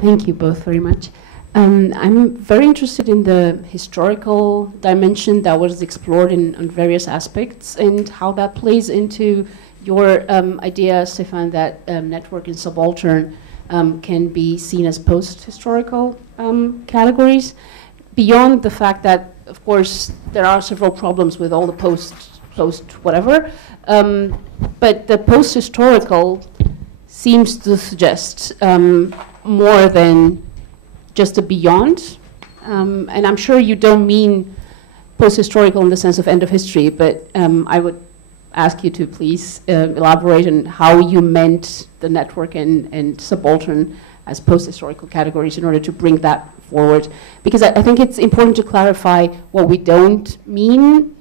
Thank you both very much. I'm very interested in the historical dimension that was explored on various aspects and how that plays into your idea, Stefan, that network and subaltern can be seen as post-historical categories. Beyond the fact that, of course, there are several problems with all the post whatever, but the post-historical seems to suggest more than just a beyond. And I'm sure you don't mean post-historical in the sense of end of history, but I would ask you to please elaborate on how you meant the network and subaltern as post-historical categories in order to bring that forward. Because I think it's important to clarify what we don't mean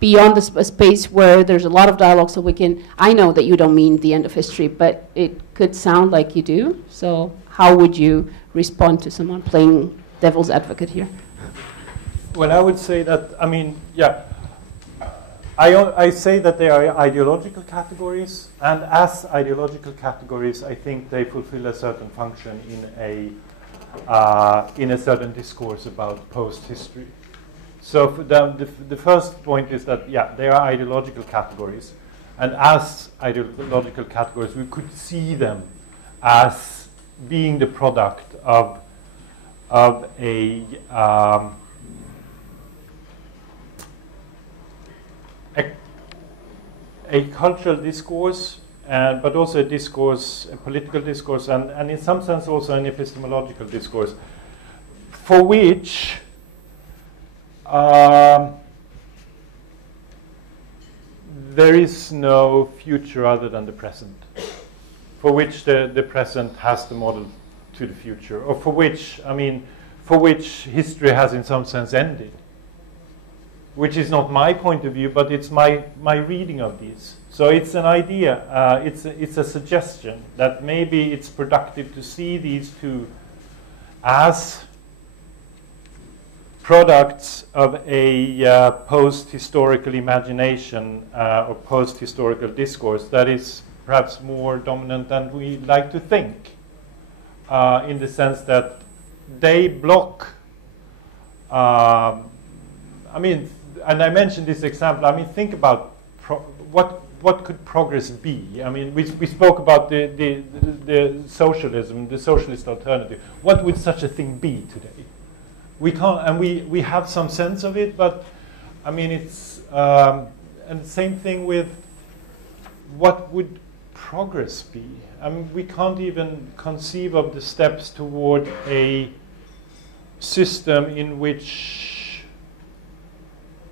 beyond the space where there's a lot of dialogue, so we can, I know that you don't mean the end of history, but it could sound like you do. So how would you respond to someone playing devil's advocate here? Well, I would say that, I mean, yeah, I say that they are ideological categories, and as ideological categories, I think they fulfill a certain function in a certain discourse about post-history. So for the first point is that, yeah, they are ideological categories, and as ideological categories, we could see them as being the product of a cultural discourse, but also a discourse, a political discourse, and in some sense also an epistemological discourse, for which there is no future other than the present, for which the present has the model to the future, or for which, I mean, for which history has in some sense ended, which is not my point of view, but it's my reading of these. So it's an idea, it's a suggestion that maybe it's productive to see these two as products of a post-historical imagination or post-historical discourse that is perhaps more dominant than we like to think, in the sense that they block, I mean, and I mentioned this example, I mean, think about what could progress be? I mean, we spoke about the socialism, the socialist alternative. What would such a thing be today? We can't, and we have some sense of it, but I mean, it's, and the same thing with what would progress be? I mean, we can't even conceive of the steps toward a system in which,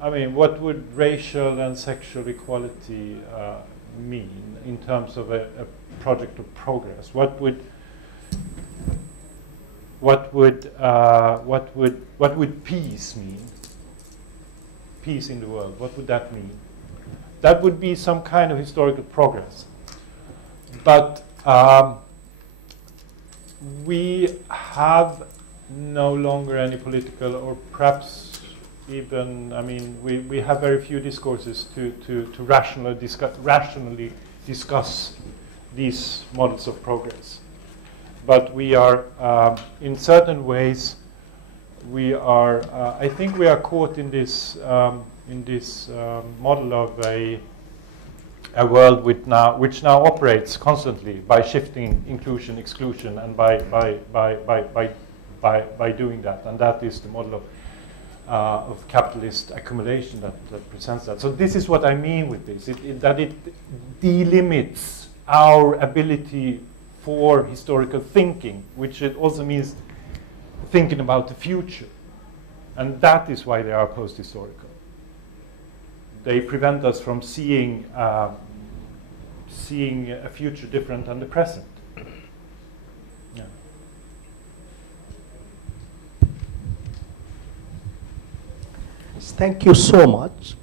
I mean, what would racial and sexual equality mean in terms of a project of progress? What would peace mean? Peace in the world. What would that mean? That would be some kind of historical progress. But we have no longer any political, or perhaps even, I mean, we have very few discourses to rationally discuss these models of progress. But we are, in certain ways, we are, I think we are caught in this model of a world which now operates constantly by shifting inclusion, exclusion, and by doing that, and that is the model of capitalist accumulation that presents that. So this is what I mean with this: that it delimits our ability for historical thinking, which it also means thinking about the future, and that is why they are post-historical. They prevent us from seeing a future different than the present. Yeah. Thank you so much.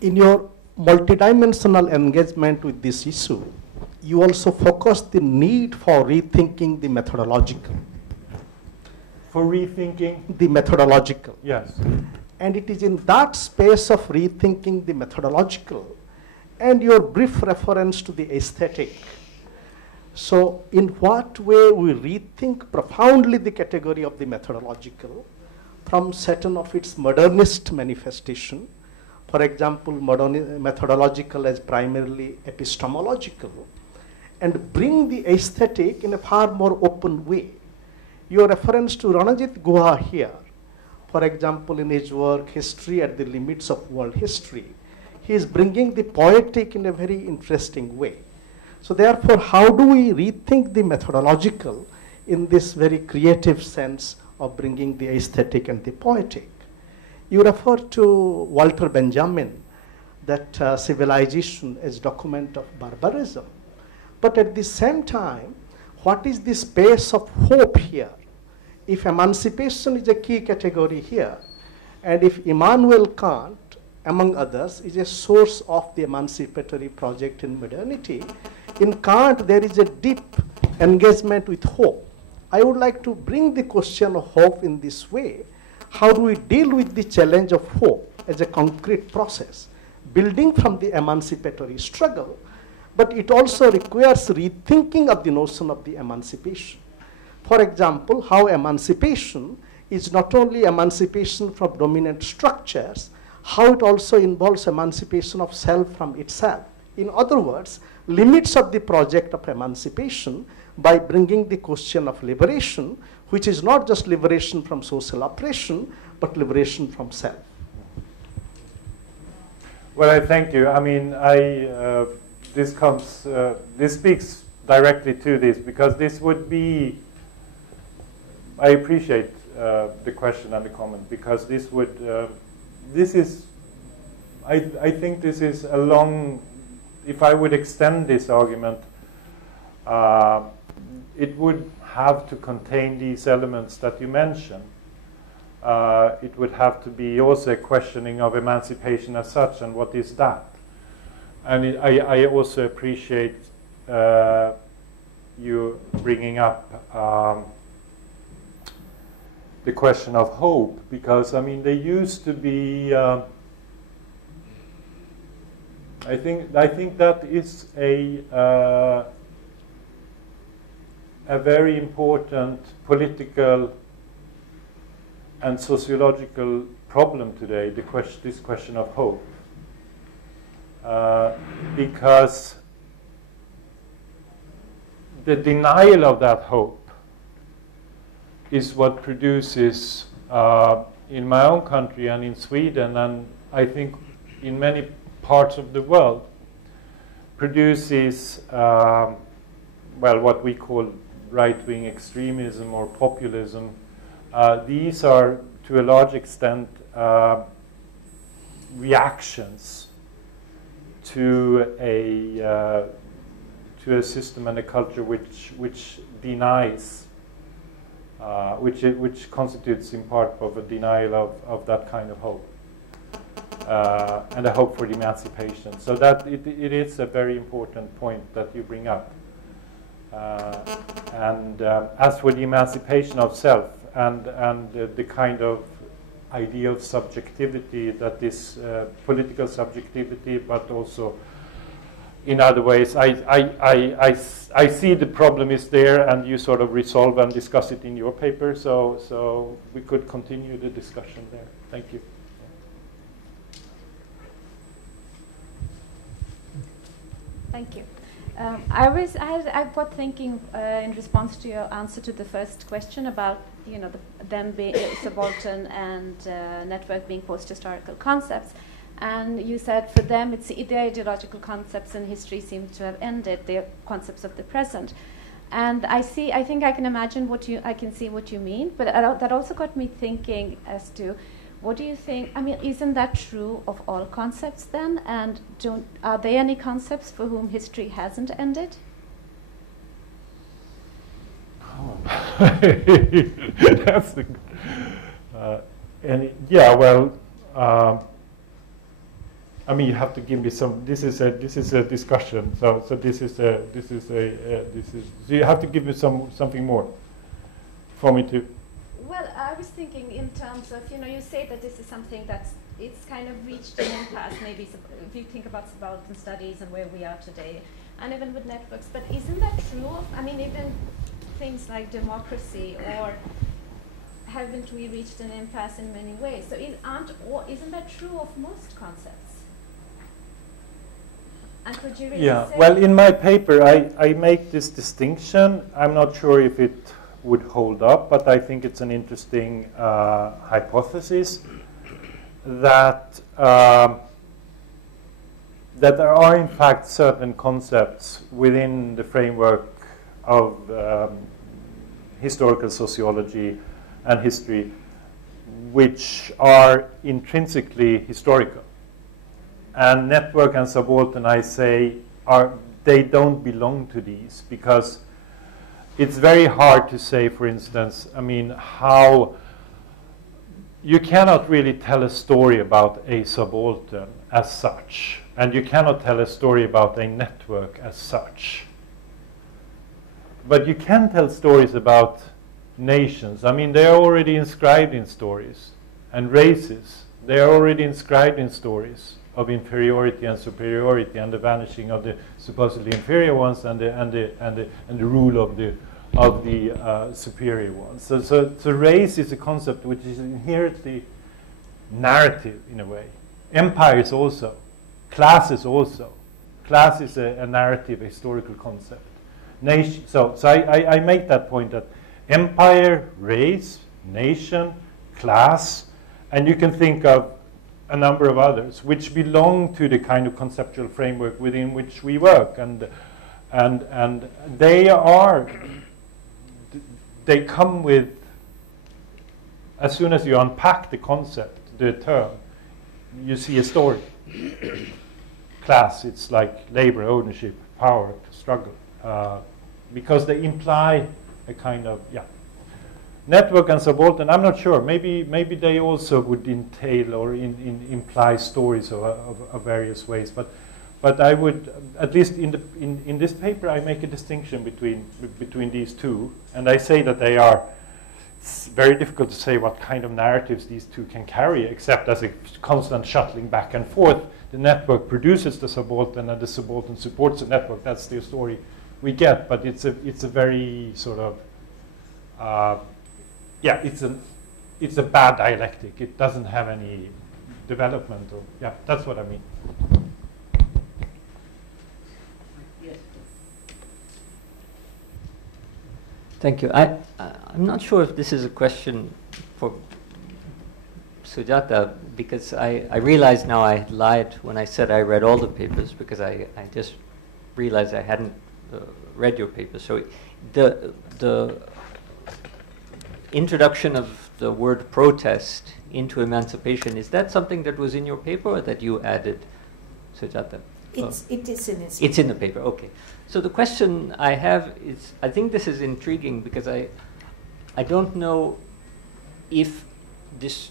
In your multidimensional engagement with this issue, you also focus the need for rethinking the methodological. For rethinking? The methodological. Yes. And it is in that space of rethinking the methodological and your brief reference to the aesthetic So in what way we rethink profoundly the category of the methodological from certain of its modernist manifestation, for example, methodological as primarily epistemological, and bring the aesthetic in a far more open way. Your reference to Ranajit Guha here, for example, in his work, History at the Limits of World History, he is bringing the poetic in a very interesting way. So therefore, how do we rethink the methodological in this very creative sense of bringing the aesthetic and the poetic? You refer to Walter Benjamin, that civilization as document of barbarism. But at the same time, what is the space of hope here? If emancipation is a key category here, and if Immanuel Kant, among others, is a source of the emancipatory project in modernity, in Kant there is a deep engagement with hope. I would like to bring the question of hope in this way. How do we deal with the challenge of hope as a concrete process, building from the emancipatory struggle, but it also requires rethinking of the notion of the emancipation. For example, how emancipation is not only emancipation from dominant structures, how it also involves emancipation of self from itself. In other words, limits of the project of emancipation by bringing the question of liberation, which is not just liberation from social oppression, but liberation from self. Well, I thank you. I mean, this speaks directly to this, because this would be, I appreciate the question and the comment, because this would, I think this is a long, if I would extend this argument, it would have to contain these elements that you mentioned. It would have to be also a questioning of emancipation as such, and what is that? And I also appreciate you bringing up the question of hope, because I mean there used to be. I think that is a very important political and sociological problem today. This question of hope. Because the denial of that hope is what produces, in my own country and in Sweden, and I think in many parts of the world, produces, well, what we call right-wing extremism or populism. These are, to a large extent, reactions to a system and a culture which denies, which constitutes in part of a denial of that kind of hope, and a hope for the emancipation. So that it is a very important point that you bring up. And as for the emancipation of self and the kind of ideal subjectivity that is political subjectivity, but also in other ways, I see the problem is there, and you sort of resolve and discuss it in your paper. So we could continue the discussion there. Thank you. Thank you. I got thinking in response to your answer to the first question about them being subaltern and network being post-historical concepts, and you said for them it's the ideological concepts in history seem to have ended, the concepts of the present, and I think I can imagine I can see what you mean, but that also got me thinking as to what do you think? I mean, isn't that true of all concepts then? And are there any concepts for whom history hasn't ended? Oh. That's the. Yeah, well, I mean, you have to give me some. This is a discussion. So you have to give me something more for me to. Well, I was thinking in terms of, you say that this is something it's kind of reached an impasse, maybe if you think about subaltern studies and where we are today, and even with networks, but isn't that true true of, I mean, even things like democracy, or haven't we reached an impasse in many ways? So isn't that true of most concepts? And could you really say? Well, in my paper, I make this distinction. I'm not sure if it would hold up, but I think it's an interesting hypothesis that that there are, in fact, certain concepts within the framework of historical sociology and history which are intrinsically historical. And network and subaltern, I say, they don't belong to these, because it's very hard to say, for instance, I mean, how you cannot really tell a story about a subaltern as such, and you cannot tell a story about a network as such. But you can tell stories about nations. I mean, they are already inscribed in stories, and races. They are already inscribed in stories of inferiority and superiority, and the vanishing of the supposedly inferior ones, and the rule of the superior ones. So race is a concept which is inherently narrative in a way. Empires also, classes also. Class is a narrative, a historical concept. Nation. So I make that point that empire, race, nation, class, and you can think of a number of others which belong to the kind of conceptual framework within which we work, and they come with, as soon as you unpack the concept, the term, you see a story. Class, it's like labor, ownership, power, struggle, because they imply a kind of, network and subaltern, I'm not sure. Maybe they also would entail or imply stories of various ways. But I would, at least in this paper, I make a distinction between these two, and I say that they are. It's very difficult to say what kind of narratives these two can carry, except as a constant shuttling back and forth. The network produces the subaltern, and the subaltern supports the network. That's the story we get. But it's a very sort of it's a bad dialectic. It doesn't have any development. That's what I mean. Yes. Thank you. I'm not sure if this is a question for Sujata, because I realize now I had lied when I said I read all the papers, because I just realized I hadn't read your papers. So the introduction of the word protest into emancipation, is that something that was in your paper or that you added, Sujata? It is in it. It's in the paper, okay. So the question I have is, I think this is intriguing because I don't know if there's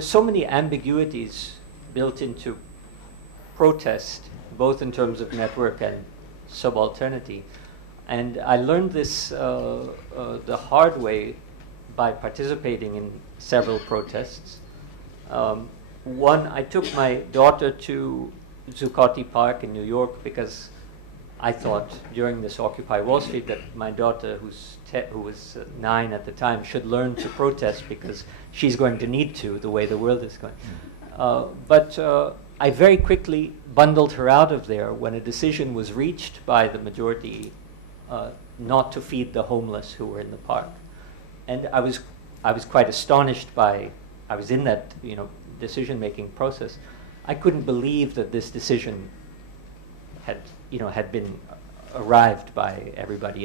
so many ambiguities built into protest, both in terms of network and subalternity. And I learned this the hard way by participating in several protests. One, I took my daughter to Zuccotti Park in New York because I thought during this Occupy Wall Street that my daughter, who was 9 at the time, should learn to protest because she's going to need to, the way the world is going. But I very quickly bundled her out of there when a decision was reached by the majority not to feed the homeless who were in the park. And I was quite astonished by, I was in that decision-making process. I couldn't believe that this decision had been arrived by everybody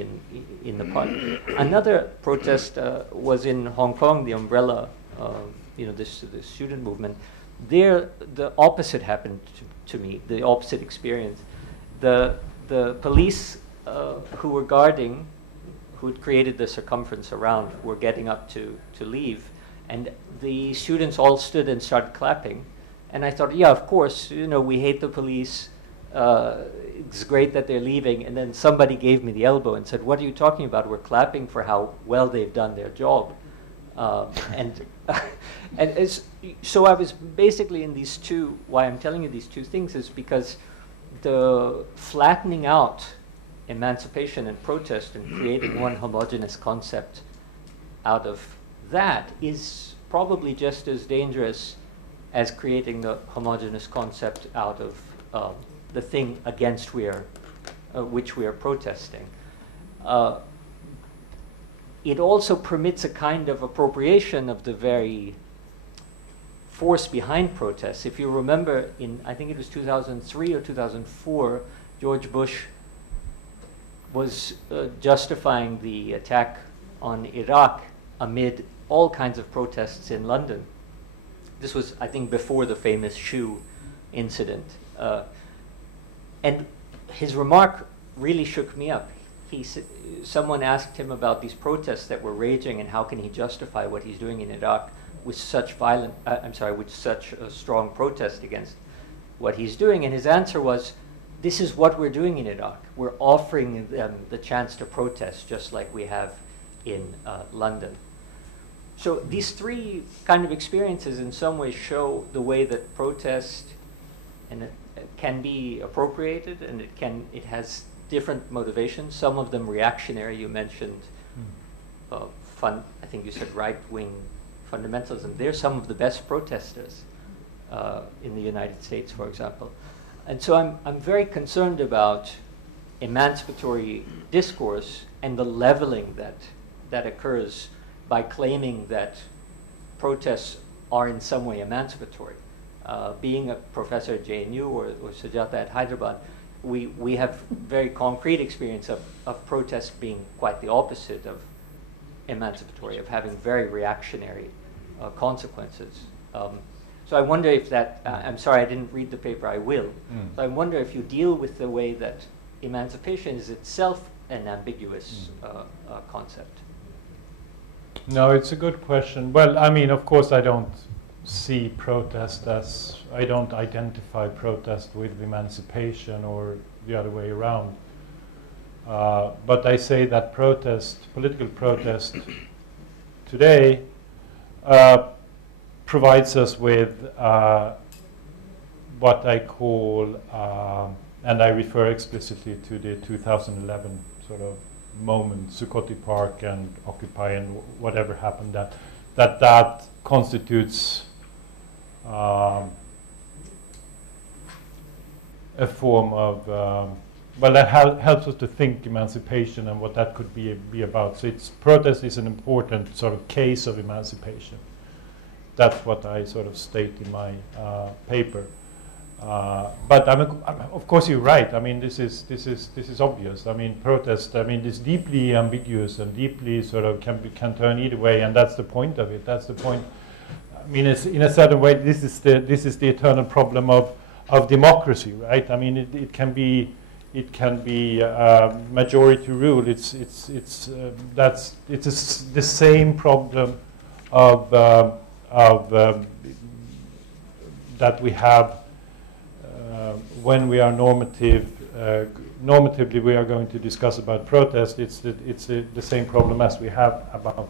in the park. Another protest was in Hong Kong, the umbrella, the student movement. There, the opposite happened to me, the opposite experience. The police who were guarding, who had created the circumference around, were getting up to leave, and the students all stood and started clapping. And I thought, yeah, of course, we hate the police. It's great that they're leaving. And then somebody gave me the elbow and said, what are you talking about? We're clapping for how well they've done their job. So I was basically in these two, why I'm telling you these two things is because the flattening out emancipation and protest and creating one homogeneous concept out of that is probably just as dangerous as creating the homogeneous concept out of the thing against which we are protesting. It also permits a kind of appropriation of the very force behind protests. If you remember, I think it was 2003 or 2004, George Bush was justifying the attack on Iraq amid all kinds of protests in London. This was, I think, before the famous shoe incident. And his remark really shook me up. Someone asked him about these protests that were raging and how can he justify what he's doing in Iraq with such with such a strong protest against what he's doing. And his answer was, this is what we're doing in Iraq. We're offering them the chance to protest just like we have in London. So these three kind of experiences in some ways show the way that protest can be appropriated, and it has different motivations, some of them reactionary. You mentioned I think you said right-wing fundamentalism. They're some of the best protesters in the United States, for example. And so I'm very concerned about emancipatory discourse and the leveling that occurs by claiming that protests are in some way emancipatory. Being a professor at JNU or Sujata at Hyderabad, we have very concrete experience of protests being quite the opposite of emancipatory, of having very reactionary consequences. So I wonder if that, I'm sorry I didn't read the paper, I will. So I wonder if you deal with the way that emancipation is itself an ambiguous concept. No, it's a good question. Well, I mean, of course I don't see protest as, I don't identify protest with emancipation or the other way around. But I say that political protest today provides us with what I call, and I refer explicitly to the 2011 sort of moment, Zuccotti Park and Occupy and whatever happened, that constitutes a form of, well, that helps us to think emancipation and what that could be about. So protest is an important sort of case of emancipation. That's what I sort of state in my paper. But of course you're right. I mean, this is obvious. I mean, protest. I mean, it's deeply ambiguous and deeply sort of can turn either way, and that's the point of it. That's the point. I mean, it's, in a certain way, this is the eternal problem of democracy, right? I mean, it can be majority rule. It's the same problem of that we have when we are normative. Normatively, we are going to discuss about protest. It's the same problem as we have about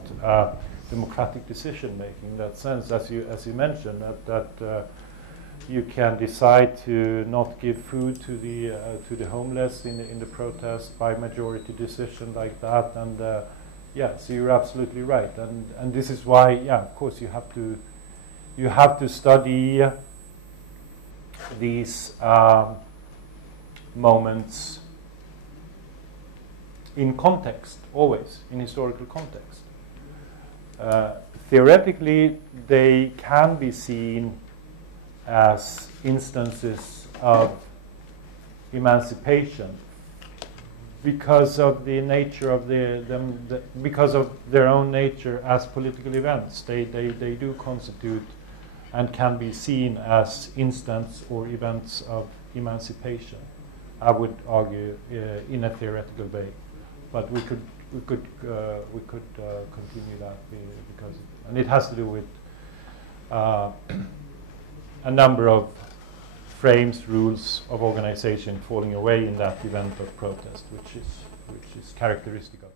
democratic decision making. In that sense, as you mentioned, that you can decide to not give food to the homeless in the protest by majority decision like that, and yeah, so you're absolutely right, and this is why, yeah, of course you have to study these moments in context, always in historical context. Theoretically, they can be seen as instances of emancipation because of the nature of because of their own nature as political events. They do constitute and can be seen as instances or events of emancipation, I would argue, in a theoretical way. But we could continue that because, and it has to do with a number of frames, rules of organization falling away in that event of protest, which is characteristic of it.